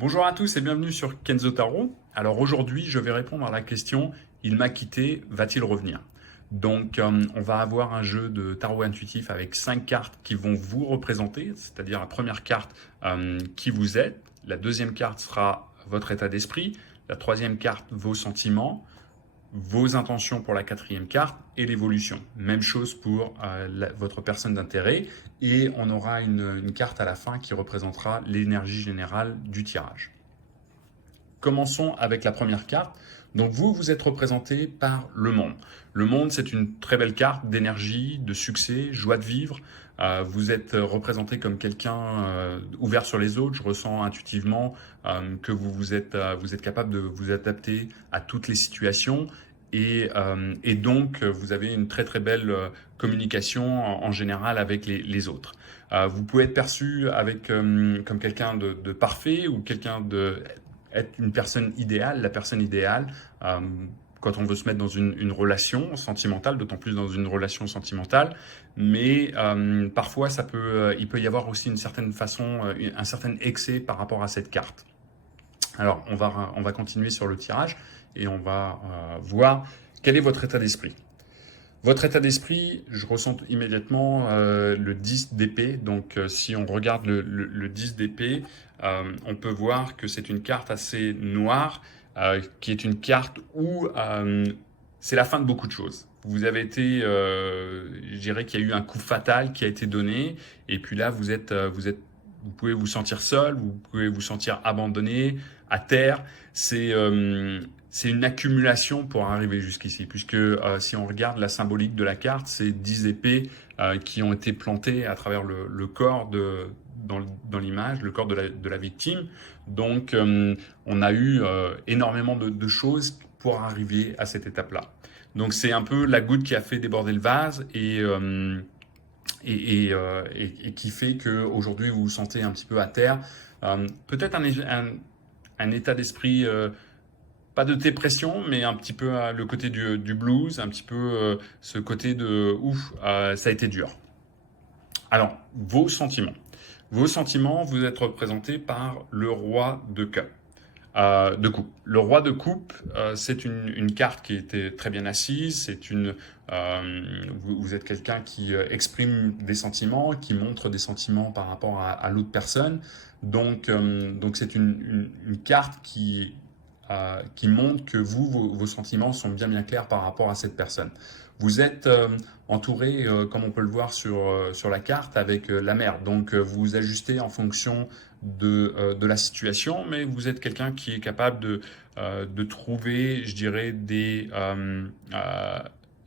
Bonjour à tous et bienvenue sur Kenzo Tarot. Alors aujourd'hui, je vais répondre à la question il m'a quitté, va-t-il revenir? On va avoir un jeu de tarot intuitif avec 5 cartes qui vont vous représenter, c'est-à-dire la première carte qui vous êtes, la deuxième carte sera votre état d'esprit, la troisième carte vos sentiments, vos intentions pour la quatrième carte et l'évolution. Même chose pour votre personne d'intérêt et on aura une carte à la fin qui représentera l'énergie générale du tirage. Commençons avec la première carte. Donc vous êtes représenté par le monde. Le monde, c'est une très belle carte d'énergie, de succès, joie de vivre. Vous êtes représenté comme quelqu'un ouvert sur les autres. Je ressens intuitivement que vous êtes capable de vous adapter à toutes les situations. Et donc, vous avez une très très belle communication en général avec les autres. Vous pouvez être perçu comme quelqu'un de parfait ou quelqu'un de être une personne idéale, la personne idéale, quand on veut se mettre dans une relation sentimentale, d'autant plus dans une relation sentimentale. Mais parfois, il peut y avoir aussi une certaine façon, un certain excès par rapport à cette carte. Alors, on va continuer sur le tirage et on va voir quel est votre état d'esprit. Votre état d'esprit, je ressens immédiatement le 10 d'épée. Donc, si on regarde le 10 d'épée, on peut voir que c'est une carte assez noire, qui est une carte où c'est la fin de beaucoup de choses. Vous avez été, je dirais qu'il y a eu un coup fatal qui a été donné, et puis là, vous pouvez vous sentir seul, vous pouvez vous sentir abandonné, à terre. C'est une accumulation pour arriver jusqu'ici, puisque si on regarde la symbolique de la carte, c'est 10 épées qui ont été plantées à travers le corps dans l'image, le corps de la victime. Donc, on a eu énormément de choses pour arriver à cette étape-là. Donc, c'est un peu la goutte qui a fait déborder le vase et qui fait qu'aujourd'hui, vous vous sentez un petit peu à terre. Peut-être un état d'esprit pas de dépression, mais un petit peu le côté du blues, un petit peu ce côté de ouf, ça a été dur. Alors, vos sentiments. Vos sentiments, vous êtes représentés par le roi de coupe. Le roi de coupe, c'est une carte qui était très bien assise. Vous êtes quelqu'un qui exprime des sentiments, qui montre des sentiments par rapport à l'autre personne. Donc c'est une carte qui montre que vos sentiments sont bien clairs par rapport à cette personne. Vous êtes entouré, comme on peut le voir sur la carte, avec la mer. Donc vous vous ajustez en fonction de la situation, mais vous êtes quelqu'un qui est capable de trouver, je dirais,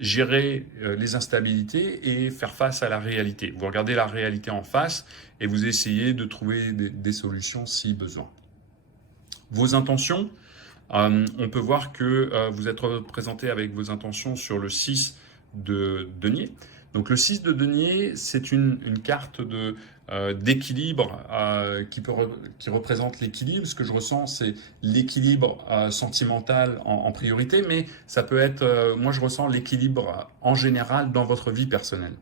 gérer les instabilités et faire face à la réalité. Vous regardez la réalité en face et vous essayez de trouver des solutions si besoin. Vos intentions, on peut voir que vous êtes représenté avec vos intentions sur le 6 de denier. Donc le 6 de denier, c'est une carte d'équilibre qui représente l'équilibre. Ce que je ressens, c'est l'équilibre sentimental en priorité, mais ça peut être, moi je ressens l'équilibre en général dans votre vie personnelle.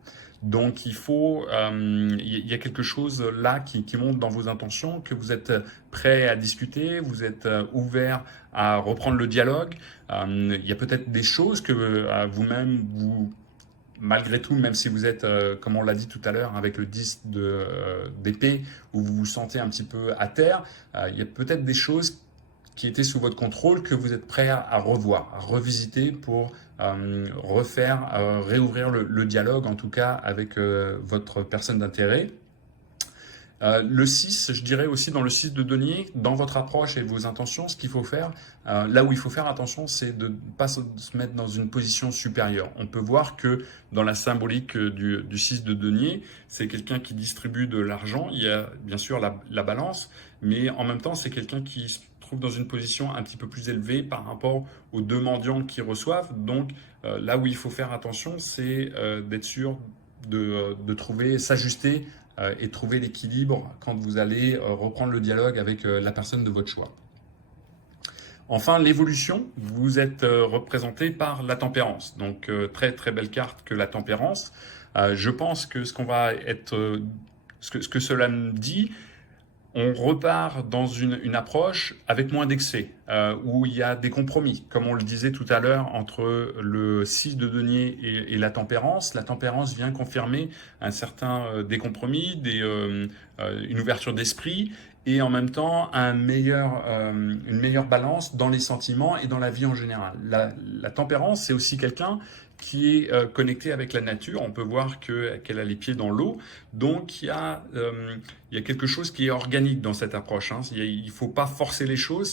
Donc il y a quelque chose là qui monte dans vos intentions, que vous êtes prêt à discuter, vous êtes ouvert à reprendre le dialogue. Il y a peut-être des choses que vous-même, malgré tout, même si vous êtes, comme on l'a dit tout à l'heure, avec le 10 d'épée, où vous vous sentez un petit peu à terre, il y a peut-être des choses qui étaient sous votre contrôle que vous êtes prêt à revoir, à revisiter pour réouvrir le dialogue, en tout cas avec votre personne d'intérêt. Le 6, je dirais aussi dans le 6 de denier, dans votre approche et vos intentions, ce qu'il faut faire, là où il faut faire attention, c'est de ne pas se mettre dans une position supérieure. On peut voir que dans la symbolique du 6 de denier, c'est quelqu'un qui distribue de l'argent. Il y a bien sûr la balance, mais en même temps, c'est quelqu'un qui se trouve dans une position un petit peu plus élevée par rapport aux deux mendiants qui reçoivent. Donc là où il faut faire attention, c'est d'être sûr de trouver, s'ajuster et trouver l'équilibre quand vous allez reprendre le dialogue avec la personne de votre choix. Enfin, l'évolution, vous êtes représenté par la tempérance. Donc, très très belle carte que la tempérance. Je pense que ce que cela me dit, On repart dans une approche avec moins d'excès, où il y a des compromis, comme on le disait tout à l'heure, entre le 6 de denier et la tempérance. La tempérance vient confirmer un certain des compromis, une ouverture d'esprit, et en même temps une meilleure balance dans les sentiments et dans la vie en général. La tempérance, c'est aussi quelqu'un qui est connecté avec la nature. On peut voir qu'elle a les pieds dans l'eau, donc il y a quelque chose qui est organique dans cette approche, hein. Il ne faut pas forcer les choses,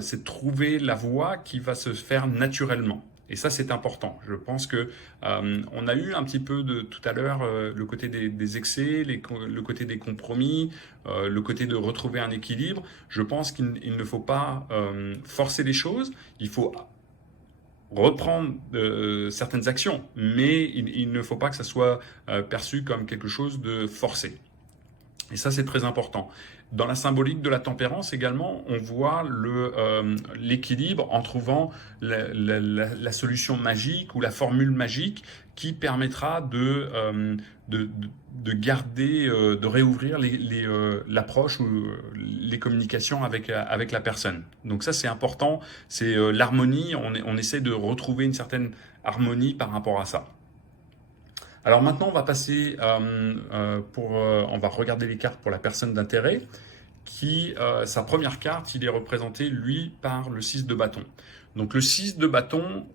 c'est trouver la voie qui va se faire naturellement. Et ça, c'est important. Je pense que on a eu un petit peu de tout à l'heure le côté des excès, le côté des compromis, le côté de retrouver un équilibre. Je pense qu'il ne faut pas forcer les choses. Il faut reprendre certaines actions, mais il ne faut pas que ça soit perçu comme quelque chose de forcé. Et ça, c'est très important. Dans la symbolique de la tempérance également, on voit l'équilibre en trouvant la solution magique ou la formule magique qui permettra de garder, de réouvrir l'approche ou les communications avec la personne. Donc ça, c'est important. C'est l'harmonie. On essaie de retrouver une certaine harmonie par rapport à ça. Alors maintenant, on va passer on va regarder les cartes pour la personne d'intérêt sa première carte, il est représenté, lui, par le 6 de bâton. Donc le 6 de bâton,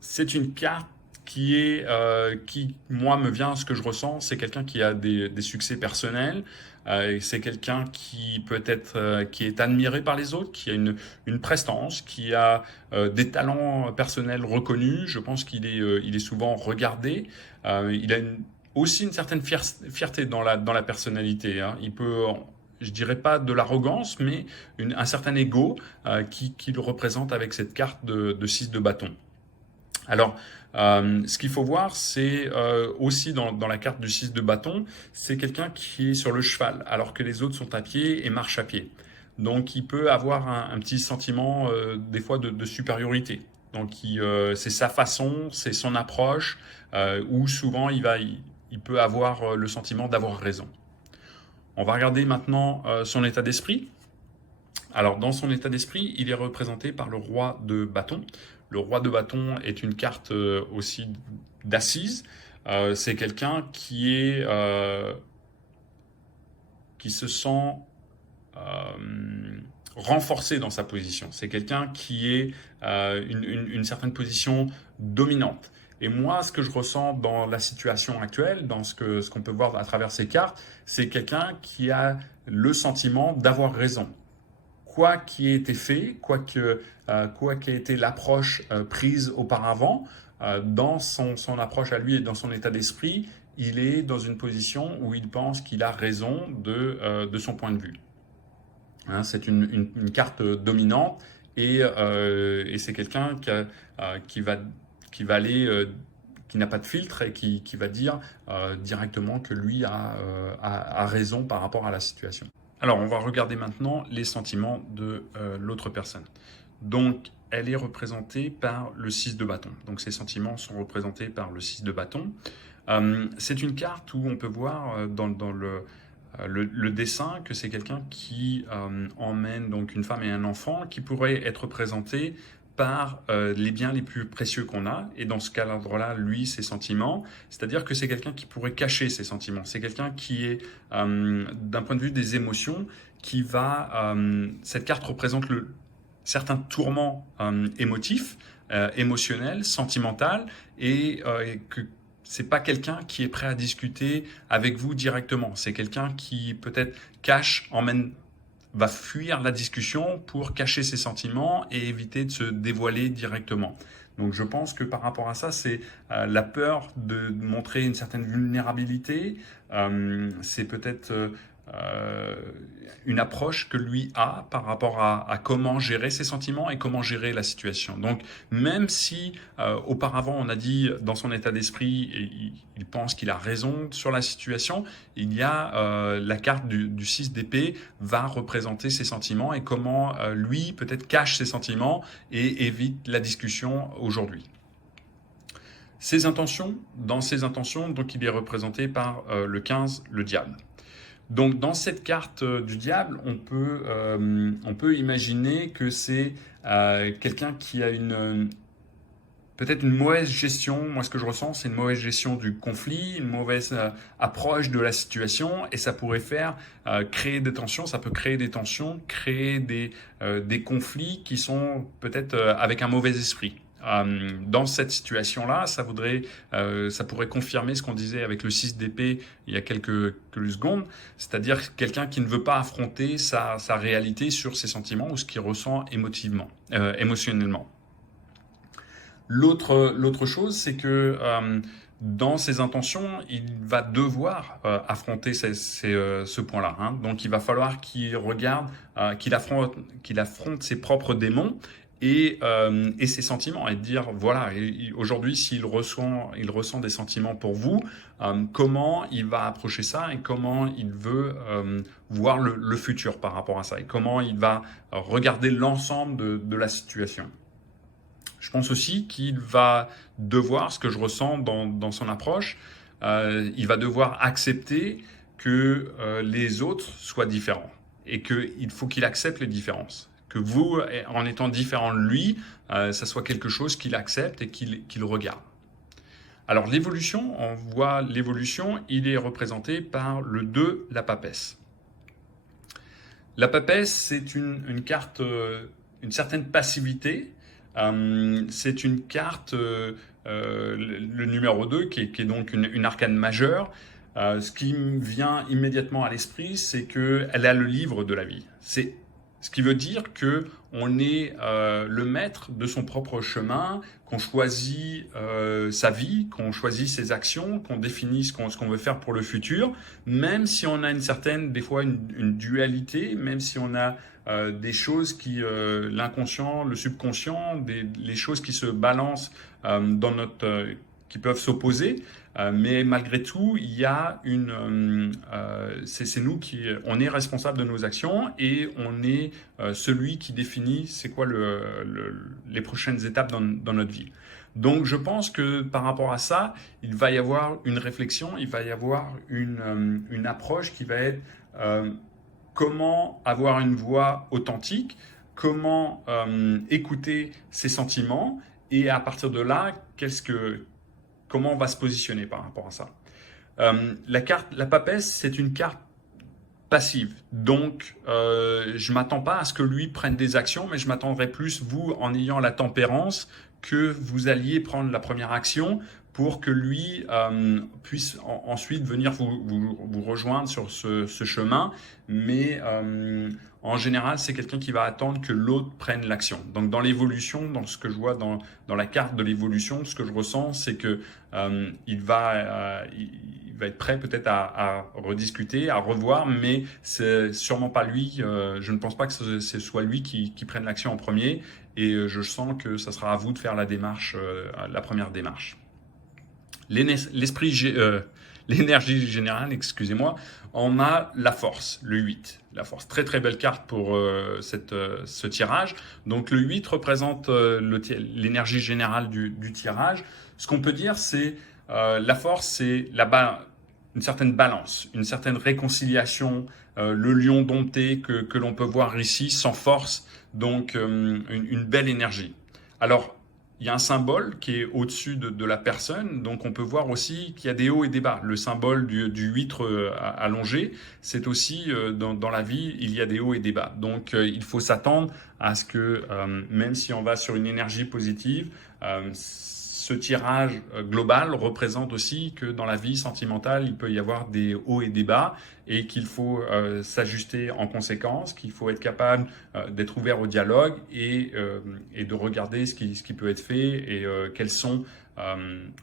c'est une carte qui, moi, me vient, ce que je ressens, c'est quelqu'un qui a des succès personnels, c'est quelqu'un qui est admiré par les autres, qui a une prestance, qui a des talents personnels reconnus. Je pense il est souvent regardé. Il a aussi une certaine fierté dans la personnalité, hein. Il peut, je dirais pas de l'arrogance, mais un certain ego qui le représente avec cette carte de 6 de bâton. Alors, ce qu'il faut voir, c'est aussi dans la carte du 6 de bâton, c'est quelqu'un qui est sur le cheval, alors que les autres sont à pied et marchent à pied. Donc, il peut avoir un petit sentiment, des fois, de supériorité. Donc, c'est sa façon, c'est son approche, où souvent il peut avoir le sentiment d'avoir raison. On va regarder maintenant son état d'esprit. Alors, dans son état d'esprit, il est représenté par le roi de bâton. Le roi de bâton est une carte aussi d'assise. C'est quelqu'un qui se sent renforcé dans sa position. C'est quelqu'un qui est une certaine position dominante. Et moi, ce que je ressens dans la situation actuelle, dans ce qu'on peut voir à travers ces cartes, c'est quelqu'un qui a le sentiment d'avoir raison. Quoi qui ait été fait, quoi qu'ait été l'approche prise auparavant, dans son approche à lui et dans son état d'esprit, il est dans une position où il pense qu'il a raison de son point de vue. Hein, c'est une carte dominante et c'est quelqu'un qui va aller, qui n'a pas de filtre et qui va dire directement que lui a raison par rapport à la situation. Alors, on va regarder maintenant les sentiments de l'autre personne. Donc, elle est représentée par le 6 de bâton. Donc, ses sentiments sont représentés par le 6 de bâton. C'est une carte où on peut voir dans le dessin que c'est quelqu'un qui emmène donc une femme et un enfant qui pourrait être représenté par les biens les plus précieux qu'on a, et dans ce cadre-là, lui, ses sentiments, c'est-à-dire que c'est quelqu'un qui pourrait cacher ses sentiments, c'est quelqu'un qui est, d'un point de vue des émotions, cette carte représente certains tourments émotifs, émotionnels, sentimental, et que c'est pas quelqu'un qui est prêt à discuter avec vous directement, c'est quelqu'un qui peut-être va fuir la discussion pour cacher ses sentiments et éviter de se dévoiler directement. Donc je pense que par rapport à ça, c'est la peur de montrer une certaine vulnérabilité, c'est peut-être une approche que lui a par rapport à comment gérer ses sentiments et comment gérer la situation. Donc même si auparavant on a dit dans son état d'esprit, il pense qu'il a raison sur la situation, il y a la carte du 6 d'épée va représenter ses sentiments et comment lui peut-être cache ses sentiments et évite la discussion aujourd'hui. Dans ses intentions, donc il est représenté par le 15, le diable. Donc dans cette carte du diable, on peut imaginer que c'est quelqu'un qui a peut-être une mauvaise gestion. Moi, ce que je ressens, c'est une mauvaise gestion du conflit, une mauvaise approche de la situation, et ça pourrait faire créer des tensions. Ça peut créer des tensions, créer des conflits qui sont peut-être avec un mauvais esprit. Dans cette situation-là, ça pourrait confirmer ce qu'on disait avec le 6 d'épée il y a quelques secondes, c'est-à-dire quelqu'un qui ne veut pas affronter sa réalité sur ses sentiments ou ce qu'il ressent émotionnellement. L'autre chose, c'est que dans ses intentions, il va devoir affronter ce point-là. Hein. Donc, il va falloir qu'il regarde, qu'il affronte ses propres démons et ses sentiments, et dire voilà, aujourd'hui, s'il ressent des sentiments pour vous, comment il va approcher ça et comment il veut voir le futur par rapport à ça, et comment il va regarder l'ensemble de la situation. Je pense aussi qu'il va devoir, ce que je ressens dans son approche, il va devoir accepter que les autres soient différents et qu'il faut qu'il accepte les différences. Que vous, en étant différent de lui, ça soit quelque chose qu'il accepte et qu'il regarde. Alors l'évolution, on voit l'évolution, il est représenté par le 2, la papesse. La papesse, c'est une carte, une certaine passivité. C'est une carte, le numéro 2, qui est donc une arcane majeure. Ce qui me vient immédiatement à l'esprit, c'est qu'elle a le livre de la vie. Ce qui veut dire qu'on est le maître de son propre chemin, qu'on choisit sa vie, qu'on choisit ses actions, qu'on définit ce qu'on veut faire pour le futur, même si on a des fois une dualité, même si on a des choses l'inconscient, le subconscient, les choses qui se balancent qui peuvent s'opposer. Mais malgré tout, il y a c'est nous on est responsable de nos actions et on est celui qui définit c'est quoi les prochaines étapes dans notre vie. Donc, je pense que par rapport à ça, il va y avoir une réflexion, il va y avoir une approche qui va être comment avoir une voix authentique, comment écouter ses sentiments, et à partir de là, comment on va se positionner par rapport à ça. La papesse, c'est une carte passive. Donc, je ne m'attends pas à ce que lui prenne des actions, mais je m'attendrai plus, vous, en ayant la tempérance, que vous alliez prendre la première action pour que lui puisse ensuite venir vous rejoindre sur ce chemin. Mais en général, c'est quelqu'un qui va attendre que l'autre prenne l'action. Donc dans l'évolution, dans ce que je vois dans la carte de l'évolution, ce que je ressens, c'est que il va être prêt peut-être à rediscuter, à revoir, mais c'est sûrement pas lui. Je ne pense pas que ce soit lui qui prenne l'action en premier, et je sens que ça sera à vous de faire la première démarche. L'énergie générale, excusez-moi, on a la force, le 8. La force, très très belle carte pour ce tirage. Donc le 8 représente l'énergie générale du tirage. Ce qu'on peut dire, c'est la force, c'est une certaine balance, une certaine réconciliation, le lion dompté que l'on peut voir ici, sans force, donc une belle énergie. Alors, il y a un symbole qui est au-dessus de la personne, donc on peut voir aussi qu'il y a des hauts et des bas. Le symbole du huître allongé, c'est aussi dans la vie, il y a des hauts et des bas. Donc il faut s'attendre à ce que, même si on va sur une énergie positive, ce tirage global représente aussi que dans la vie sentimentale, il peut y avoir des hauts et des bas, et qu'il faut s'ajuster en conséquence, qu'il faut être capable d'être ouvert au dialogue et de regarder ce qui peut être fait, et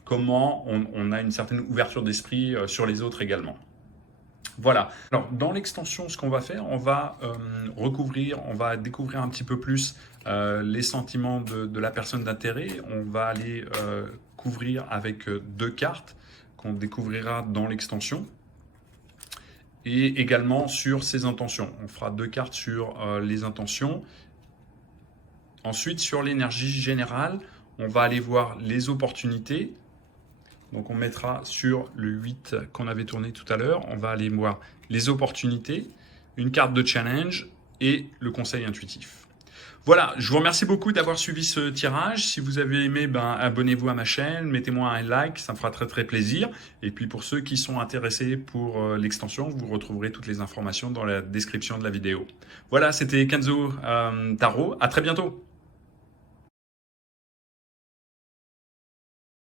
comment on a une certaine ouverture d'esprit sur les autres également. Voilà. Alors, dans l'extension, ce qu'on va faire, on va on va découvrir un petit peu plus les sentiments de la personne d'intérêt. On va aller couvrir avec 2 cartes qu'on découvrira dans l'extension, et également sur ses intentions. On fera 2 cartes sur les intentions. Ensuite, sur l'énergie générale, on va aller voir les opportunités, Donc on mettra sur le 8 qu'on avait tourné tout à l'heure. On va aller voir les opportunités, une carte de challenge et le conseil intuitif. Voilà, je vous remercie beaucoup d'avoir suivi ce tirage. Si vous avez aimé, abonnez-vous à ma chaîne, mettez-moi un like, ça me fera très très plaisir. Et puis pour ceux qui sont intéressés pour l'extension, vous retrouverez toutes les informations dans la description de la vidéo. Voilà, c'était Kenzo Tarot. À très bientôt.